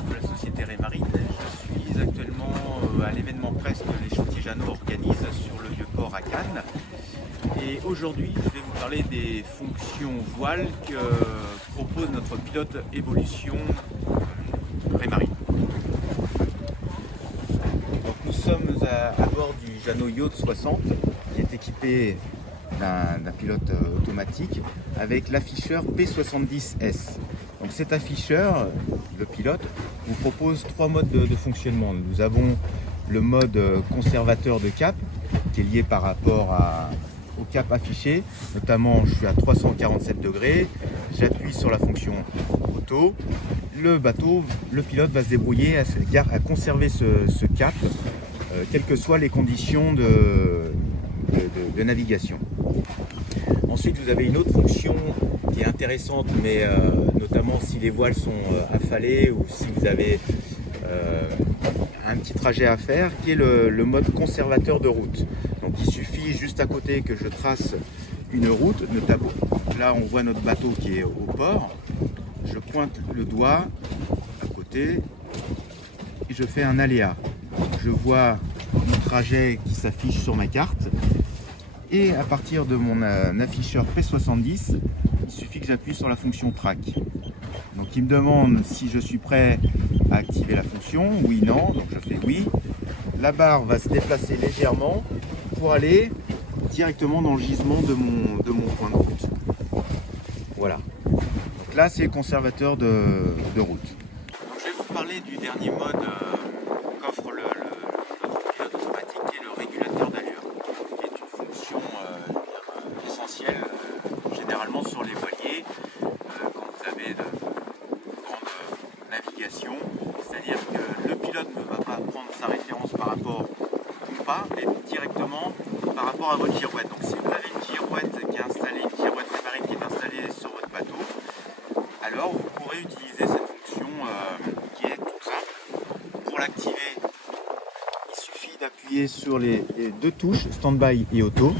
Bernard de la société Rémarine. Je suis actuellement à l'événement presse que les chantiers Jeannot organisent sur le Vieux-Port à Cannes. Et aujourd'hui, je vais vous parler des fonctions voiles que propose notre pilote Evolution Rémarine. Donc nous sommes à bord du Jeannot Yacht 60 qui est équipé d'un pilote automatique avec l'afficheur P70S. Donc cet afficheur, le pilote, vous propose trois modes de fonctionnement. Nous avons le mode conservateur de cap qui est lié par rapport au cap affiché. Notamment, je suis à 347 degrés, j'appuie sur la fonction auto. Le bateau, le pilote va se débrouiller à conserver ce cap, quelles que soient les conditions de navigation. Ensuite, vous avez une autre fonction qui est intéressante, mais notamment si les voiles sont affalées ou si vous avez un petit trajet à faire, qui est le mode conservateur de route. Donc il suffit juste à côté que je trace une route, notamment là on voit notre bateau qui est au port, je pointe le doigt à côté et je fais un aléa. Je vois mon trajet qui s'affiche sur ma carte. Et à partir de mon afficheur P70, il suffit que j'appuie sur la fonction track. Donc il me demande si je suis prêt à activer la fonction, oui, non, donc je fais oui. La barre va se déplacer légèrement pour aller directement dans le gisement de mon point de route. Voilà. Donc là c'est le conservateur de route. Donc, je vais vous parler du dernier mode qu'offre notre pilote automatique qui est le régulateur d'allure. Essentiel généralement sur les voiliers quand vous avez de grandes navigations, c'est-à-dire que le pilote ne va pas prendre sa référence par rapport au compas, mais directement par rapport à votre girouette. Donc si vous avez une girouette qui est installée, une girouette Rémarine qui est installée sur votre bateau, alors vous pourrez utiliser cette fonction qui est toute simple. Pour l'activer, il suffit d'appuyer sur les deux touches stand-by et auto.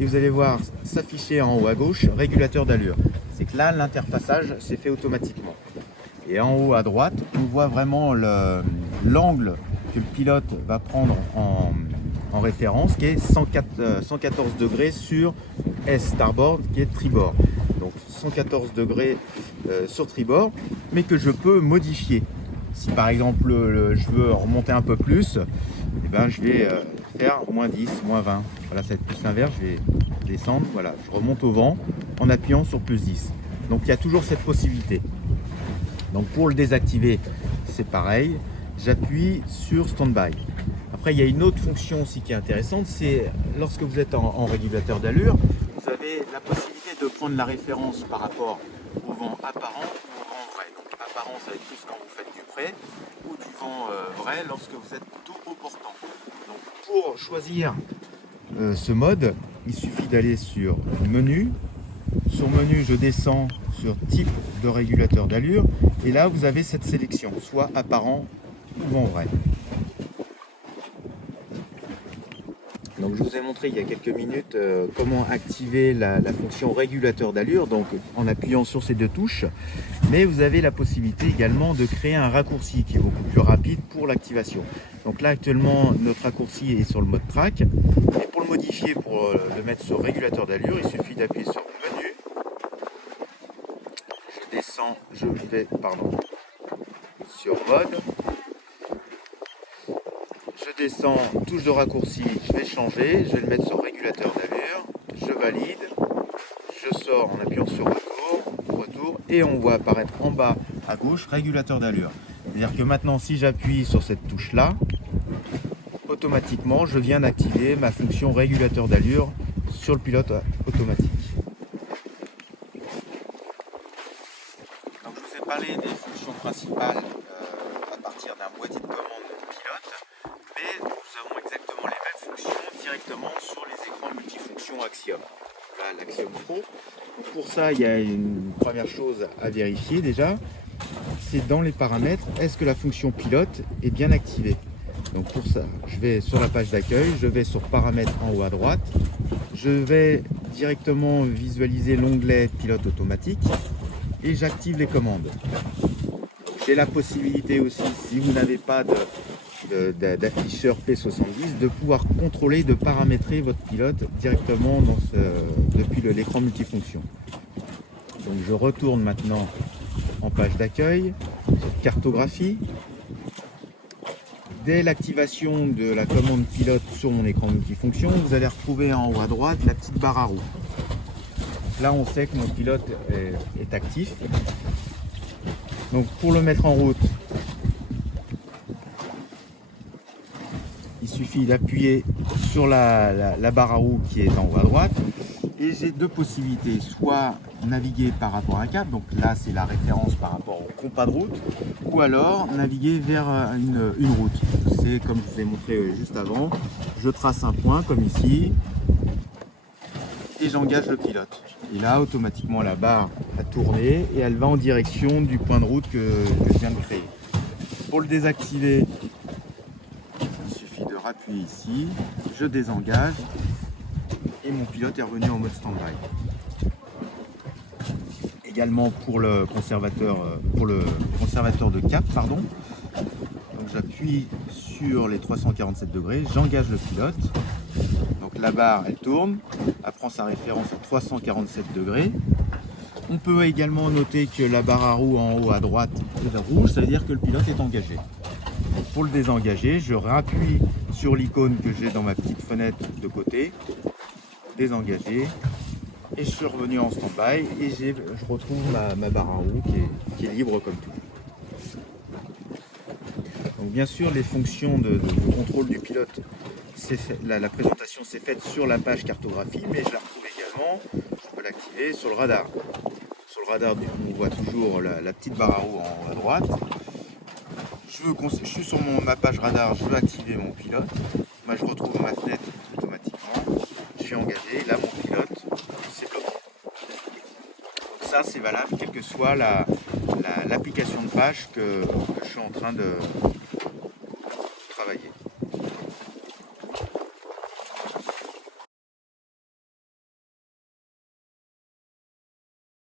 Et vous allez voir s'afficher en haut à gauche régulateur d'allure. C'est que là l'interfaçage s'est fait automatiquement. Et en haut à droite, on voit vraiment l'angle que le pilote va prendre en référence, qui est 114 degrés sur S starboard, qui est tribord. Donc 114 degrés sur tribord, mais que je peux modifier. Si par exemple je veux remonter un peu plus, eh ben, je vais faire moins 10, moins 20. Voilà, ça va être plus l'inverse, je vais descendre, voilà, je remonte au vent en appuyant sur plus 10. Donc il y a toujours cette possibilité. Donc pour le désactiver, c'est pareil, j'appuie sur stand-by. Après il y a une autre fonction aussi qui est intéressante, c'est lorsque vous êtes en régulateur d'allure, vous avez la possibilité de prendre la référence par rapport au vent apparent ou au vent vrai. Donc apparent, ça va être plus quand vous faites du près, ou du vent vrai lorsque vous êtes plutôt au portant. Donc pour choisir ce mode, il suffit d'aller sur menu. Sur menu, je descends sur type de régulateur d'allure et là vous avez cette sélection, soit apparent ou vent vrai. Donc je vous ai montré il y a quelques minutes comment activer la fonction régulateur d'allure, donc en appuyant sur ces deux touches, mais vous avez la possibilité également de créer un raccourci qui est beaucoup plus rapide pour l'activation. Donc là actuellement notre raccourci est sur le mode track, et pour le modifier, pour le mettre sur régulateur d'allure, il suffit d'appuyer sur menu, je descends, je vais sur mode, je descends, touche de raccourci, je vais changer, je vais le mettre sur régulateur d'allure, je valide, je sors en appuyant sur retour, et on voit apparaître en bas à gauche régulateur d'allure. C'est-à-dire que maintenant si j'appuie sur cette touche là, automatiquement je viens d'activer ma fonction régulateur d'allure sur le pilote automatique. Donc je vous ai parlé des fonctions principales à partir d'un boîtier de commande de pilote. Mais nous avons exactement les mêmes fonctions directement sur les écrans multifonctions Axiom. Là, l'Axiom Pro. Pour ça, il y a une première chose à vérifier déjà, c'est dans les paramètres, est-ce que la fonction pilote est bien activée? Donc pour ça, je vais sur la page d'accueil, je vais sur paramètres en haut à droite, je vais directement visualiser l'onglet pilote automatique et j'active les commandes. J'ai la possibilité aussi, si vous n'avez pas d'afficheur P70, de pouvoir contrôler, de paramétrer votre pilote directement depuis l'écran multifonction. Donc je retourne maintenant en page d'accueil, cartographie. Dès l'activation de la commande pilote sur mon écran multifonction, vous allez retrouver en haut à droite la petite barre à roues. Là, on sait que mon pilote est actif. Donc pour le mettre en route, il suffit d'appuyer sur la barre à roues qui est en haut à droite. Et j'ai deux possibilités, soit naviguer par rapport à un cap, donc là c'est la référence par rapport au compas de route, ou alors naviguer vers une route. C'est comme je vous ai montré juste avant, je trace un point comme ici, et j'engage le pilote. Et là automatiquement la barre a tourné et elle va en direction du point de route que je viens de créer. Pour le désactiver, il suffit de rappuyer ici, je désengage, et mon pilote est revenu en mode stand-by. Également pour le conservateur de cap, pardon. Donc j'appuie sur les 347 degrés, j'engage le pilote. Donc la barre elle tourne, elle prend sa référence à 347 degrés. On peut également noter que la barre à roue en haut à droite est rouge, ça veut dire que le pilote est engagé. Donc pour le désengager, je rappuie sur l'icône que j'ai dans ma petite fenêtre de côté. Désengagé, et je suis revenu en stand-by et je retrouve ma barre à roue qui est libre comme tout. Donc bien sûr les fonctions de contrôle du pilote, la présentation s'est faite sur la page cartographie, mais je la retrouve également, je peux l'activer sur le radar. Sur le radar on voit toujours la petite barre à roue en haut à droite. Je suis sur ma page radar, je veux activer mon pilote. Moi je retrouve ma fenêtre automatiquement. Je suis engagé, là mon pilote s'est bloqué. Donc ça c'est valable quelle que soit l'application de page que je suis en train de travailler.